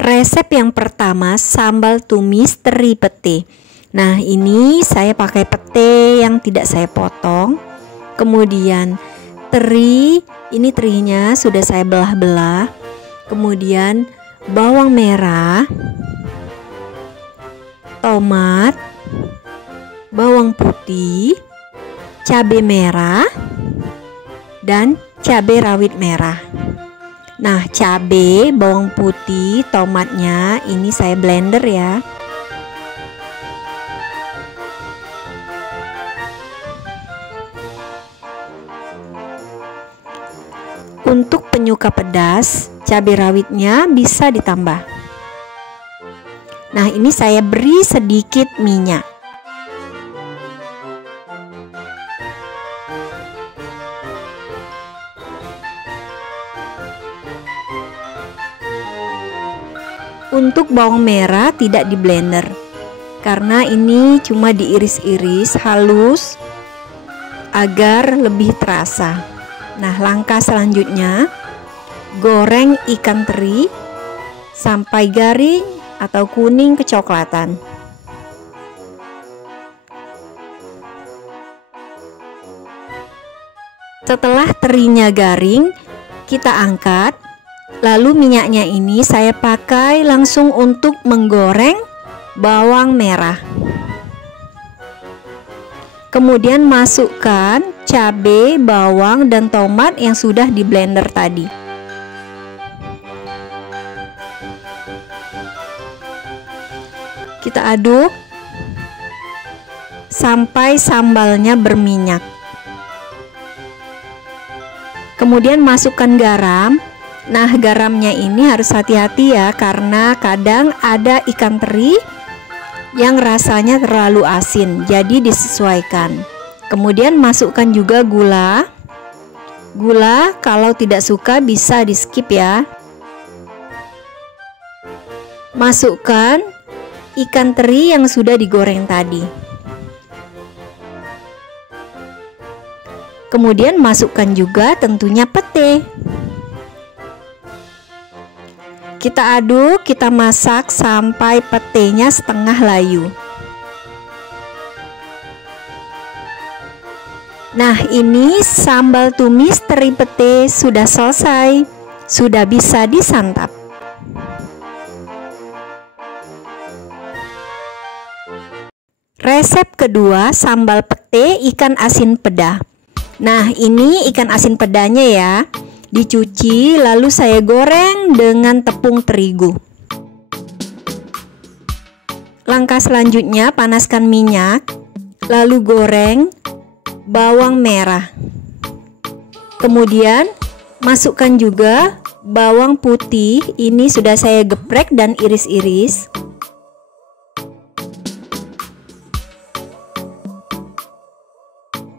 Resep yang pertama, sambal tumis teri pete. Nah, ini saya pakai pete yang tidak saya potong. Kemudian teri, ini terinya sudah saya belah-belah. Kemudian bawang merah, tomat, bawang putih, cabai merah, dan cabai rawit merah. Nah, cabai, bawang putih, tomatnya ini saya blender ya. Untuk penyuka pedas, cabai rawitnya bisa ditambah. Nah, ini saya beri sedikit minyak. Untuk bawang merah tidak di blender, karena ini cuma diiris-iris halus agar lebih terasa. Nah, langkah selanjutnya, goreng ikan teri sampai garing atau kuning kecoklatan. Setelah terinya garing, kita angkat. Lalu minyaknya ini saya pakai langsung untuk menggoreng bawang merah. Kemudian masukkan cabai, bawang, dan tomat yang sudah di blender tadi. Kita aduk sampai sambalnya berminyak. Kemudian masukkan garam. Nah, garamnya ini harus hati-hati ya, karena kadang ada ikan teri yang rasanya terlalu asin, jadi disesuaikan. Kemudian masukkan juga gula. Gula kalau tidak suka bisa di skip ya. Masukkan ikan teri yang sudah digoreng tadi. Kemudian masukkan juga tentunya pete. Kita aduk, kita masak sampai petenya setengah layu. Nah, ini sambal tumis teri pete sudah selesai, sudah bisa disantap. Resep kedua, sambal pete ikan asin peda. Nah, ini ikan asin pedanya ya. Dicuci lalu saya goreng dengan tepung terigu. Langkah selanjutnya, panaskan minyak, lalu goreng bawang merah. Kemudian masukkan juga bawang putih, ini sudah saya geprek dan iris-iris.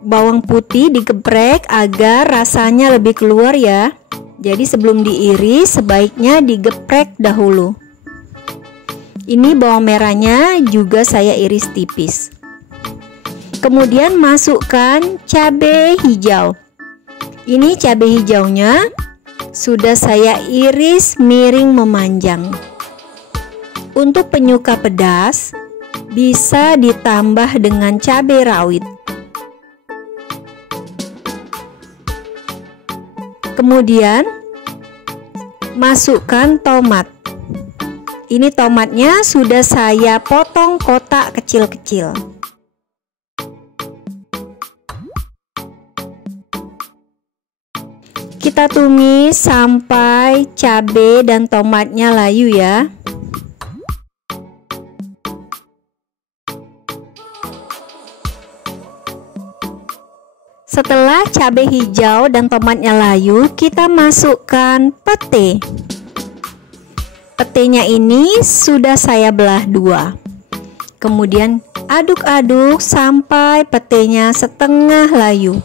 Bawang putih digeprek agar rasanya lebih keluar ya. Jadi sebelum diiris sebaiknya digeprek dahulu. Ini bawang merahnya juga saya iris tipis. Kemudian masukkan cabai hijau. Ini cabai hijaunya sudah saya iris miring memanjang. Untuk penyuka pedas bisa ditambah dengan cabai rawit. Kemudian masukkan tomat. Ini tomatnya sudah saya potong kotak kecil-kecil. Kita tumis sampai cabai dan tomatnya layu ya. Setelah cabai hijau dan tomatnya layu, kita masukkan pete. Petenya ini sudah saya belah dua. Kemudian aduk-aduk sampai petenya setengah layu.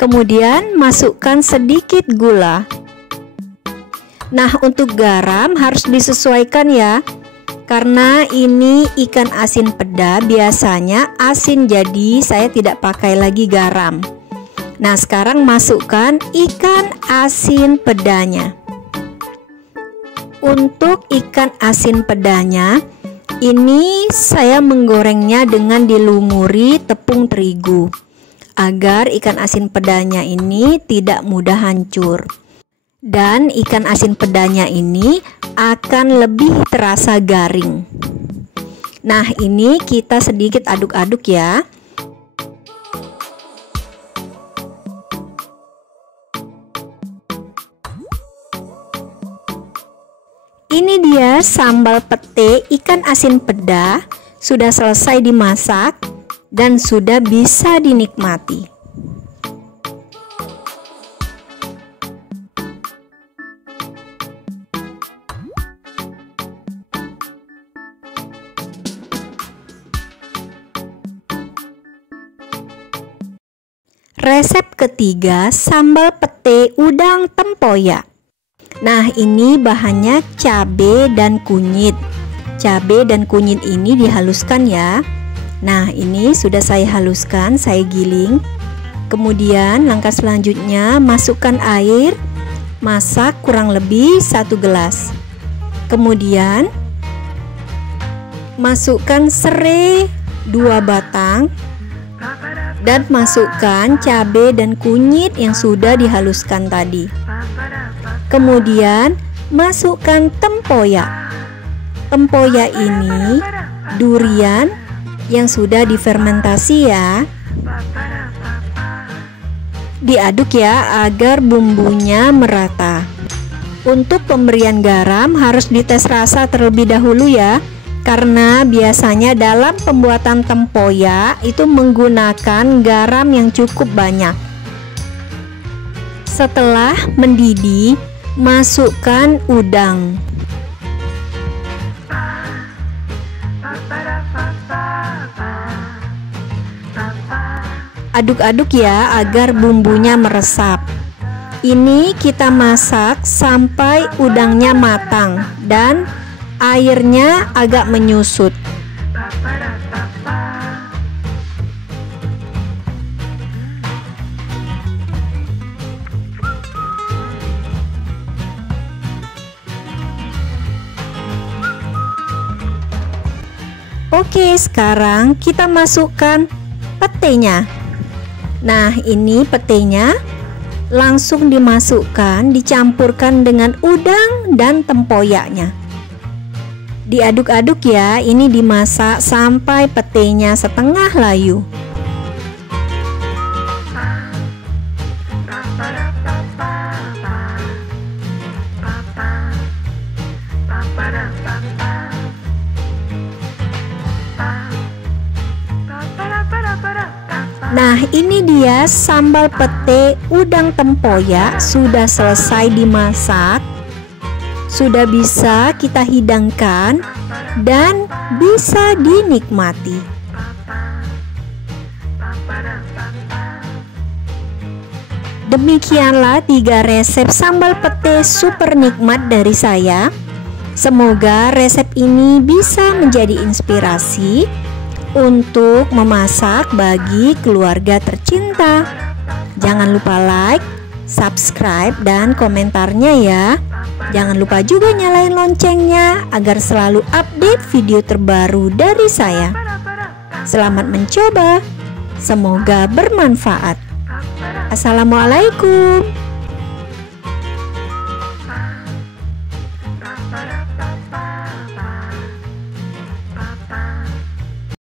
Kemudian masukkan sedikit gula. Nah, untuk garam harus disesuaikan ya, Karena ini ikan asin peda, biasanya asin, jadi saya tidak pakai lagi garam. Nah, sekarang masukkan ikan asin pedanya. Untuk ikan asin pedanya, ini saya menggorengnya dengan dilumuri tepung terigu agar ikan asin pedanya ini tidak mudah hancur. Dan ikan asin pedanya ini akan lebih terasa garing. Nah, ini kita sedikit aduk-aduk ya. Ini dia sambal pete ikan asin peda, sudah selesai dimasak dan sudah bisa dinikmati. Resep ketiga, sambal pete udang tempoyak. Nah, ini bahannya cabai dan kunyit. Cabai dan kunyit ini dihaluskan ya. Nah, ini sudah saya haluskan, saya giling. Kemudian langkah selanjutnya masukkan air, masak kurang lebih 1 gelas. Kemudian masukkan serai 2 batang. Dan masukkan cabai dan kunyit yang sudah dihaluskan tadi. Kemudian masukkan tempoyak. Tempoyak ini durian yang sudah difermentasi ya. Diaduk ya agar bumbunya merata. Untuk pemberian garam harus dites rasa terlebih dahulu ya. Karena biasanya dalam pembuatan tempoyak itu menggunakan garam yang cukup banyak. Setelah mendidih, masukkan udang. Aduk-aduk ya agar bumbunya meresap. Ini kita masak sampai udangnya matang dan airnya agak menyusut. Oke, sekarang kita masukkan petenya. Nah, ini petenya langsung dimasukkan, dicampurkan dengan udang dan tempoyaknya. Diaduk-aduk ya, ini dimasak sampai petenya setengah layu. Nah, ini dia sambal pete udang tempoyak sudah selesai dimasak. Sudah bisa kita hidangkan dan bisa dinikmati. Demikianlah 3 resep sambal pete super nikmat dari saya. Semoga resep ini bisa menjadi inspirasi untuk memasak bagi keluarga tercinta. Jangan lupa like, subscribe, dan komentarnya ya. Jangan lupa juga nyalain loncengnya agar selalu update video terbaru dari saya. Selamat mencoba, semoga bermanfaat. Assalamualaikum.